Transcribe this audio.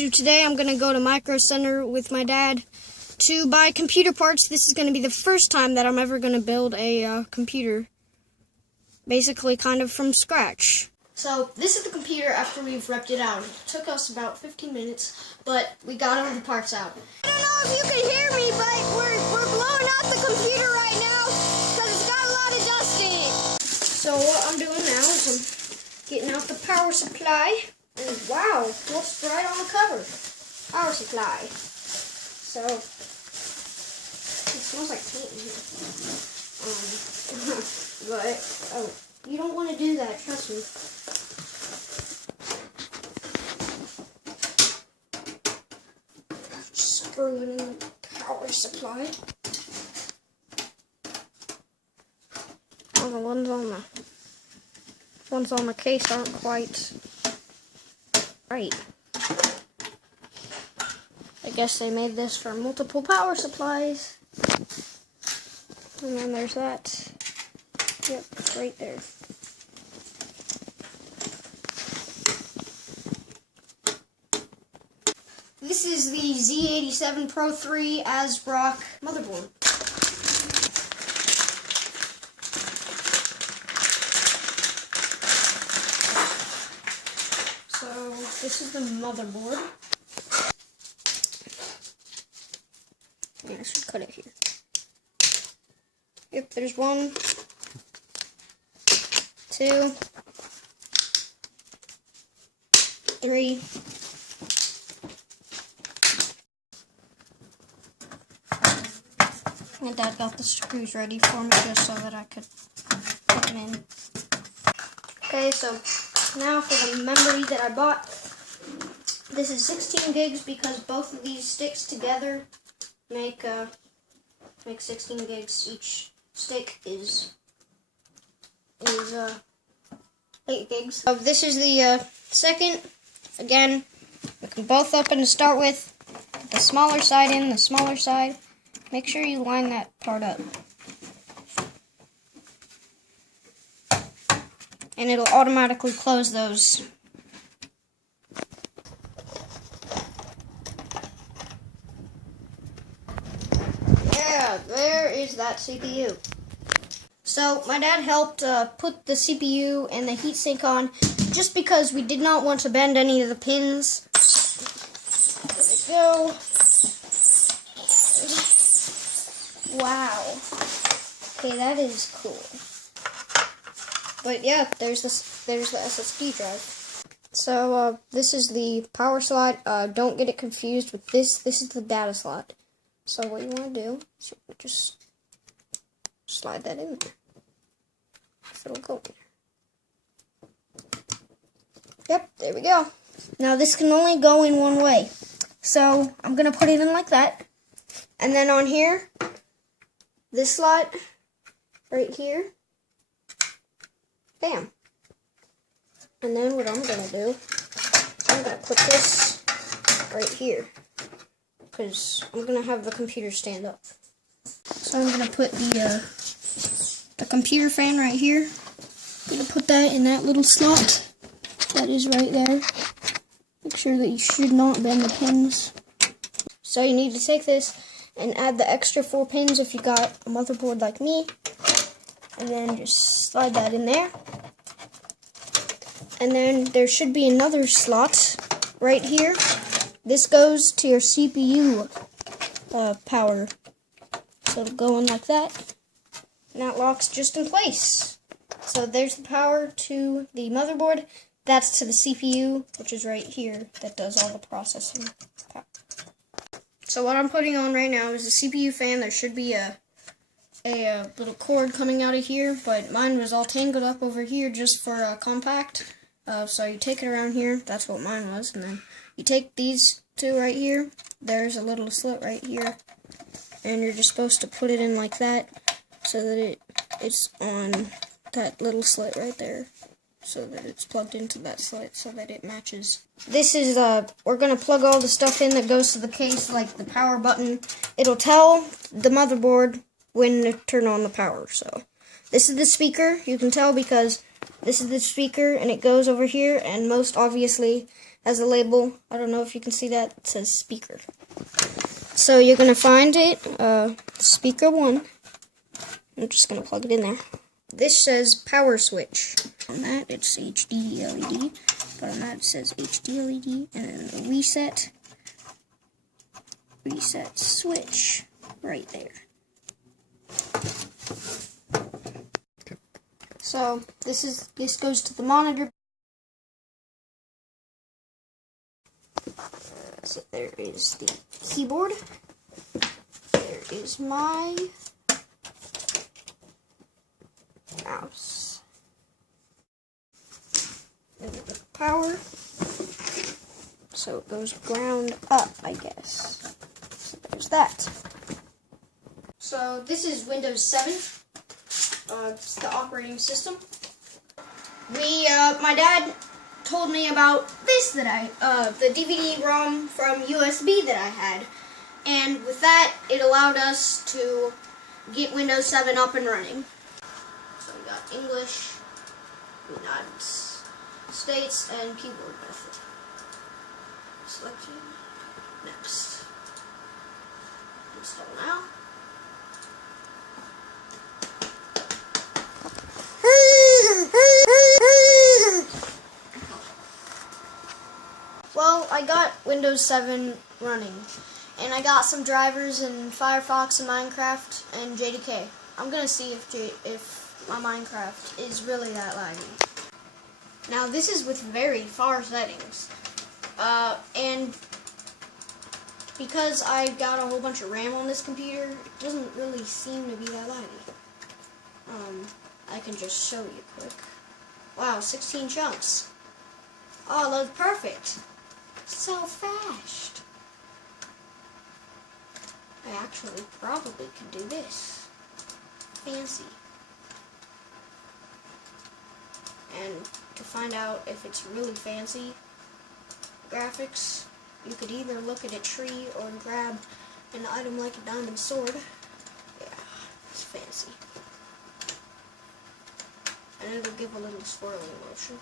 Today I'm going to go to Micro Center with my dad to buy computer parts. This is going to be the first time that I'm ever going to build a computer, basically kind of from scratch. So this is the computer after we've ripped it out. It took us about 15 minutes, but we got all the parts out. I don't know if you can hear me, but we're blowing out the computer right now because it's got a lot of dust in it. So what I'm doing now is I'm getting out the power supply. And wow, what's right on the cover? Power supply. So, it smells like paint in here. But, you don't want to do that, trust me. Screw it in the power supply. Oh, the ones on the case aren't quite right. I guess they made this for multiple power supplies. And then there's that. Yep, it's right there. This is the Z87 Pro 3 ASROCK motherboard. So this is the motherboard. Yeah, I should cut it here. Yep, there's 1, 2, 3. My dad got the screws ready for me just so that I could put them in. Okay, so now for the memory that I bought. This is 16 gigs because both of these sticks together make 16 gigs. Each stick is 8 gigs. So this is the second. Again, we can both open to start with. Put the smaller side in, the smaller side. Make sure you line that part up. And it'll automatically close those. Yeah, there is that CPU. So my dad helped put the CPU and the heatsink on just because we did not want to bend any of the pins. There we go. Wow. Okay, that is cool. But yeah, there's the SSD drive. So this is the power slot. Don't get it confused with this. This is the data slot. So what you want to do is just slide that in there. If it'll go in there. Yep, there we go. Now this can only go in one way. So I'm gonna put it in like that. And then on here, this slot right here. Bam. And then what I'm going to do, I'm going to put this right here. Because I'm going to have the computer stand up. So I'm going to put the computer fan right here. I'm going to put that in that little slot. That is right there. Make sure that you should not bend the pins. So you need to take this and add the extra 4 pins if you got a motherboard like me. And then just slide that in there. And then there should be another slot right here. This goes to your CPU power. So it'll go in like that. And that locks just in place. So there's the power to the motherboard. That's to the CPU, which is right here, that does all the processing power. So what I'm putting on right now is the CPU fan. There should be a little cord coming out of here, but mine was all tangled up over here just for compact. So you take it around here, that's what mine was, and then you take these two right here, there's a little slit right here, and you're just supposed to put it in like that, so that it's on that little slit right there, so that it's plugged into that slit, so that it matches. This is, we're going to plug all the stuff in that goes to the case, like the power button. It'll tell the motherboard when to turn on the power, so. This is the speaker, you can tell because this is the speaker, and it goes over here, and most obviously, has a label. I don't know if you can see that. It says speaker. So you're going to find it, speaker 1. I'm just going to plug it in there. This says power switch. On that, it's HD LED. But on that, it says HD LED. And then the reset switch right there. So this goes to the monitor. So there is the keyboard. There is my mouse. And the power. So it goes ground up, I guess. So there's that. So this is Windows 7. It's the operating system. My dad told me about this the DVD-ROM from USB that I had, and with that, it allowed us to get Windows 7 up and running. So we got English, United States, and keyboard method. Selection, next. Install now. Well, I got Windows 7 running, and I got some drivers in Firefox and Minecraft and JDK. I'm gonna see if my Minecraft is really that laggy. Now this is with very far settings, and because I got a whole bunch of RAM on this computer, it doesn't really seem to be that laggy. I can just show you quick. Wow, 16 chunks. Oh, that's perfect. So fast. I actually probably can do this. Fancy. And to find out if it's really fancy graphics, you could either look at a tree or grab an item like a diamond sword. Yeah, it's fancy. And it'll give a little swirling motion.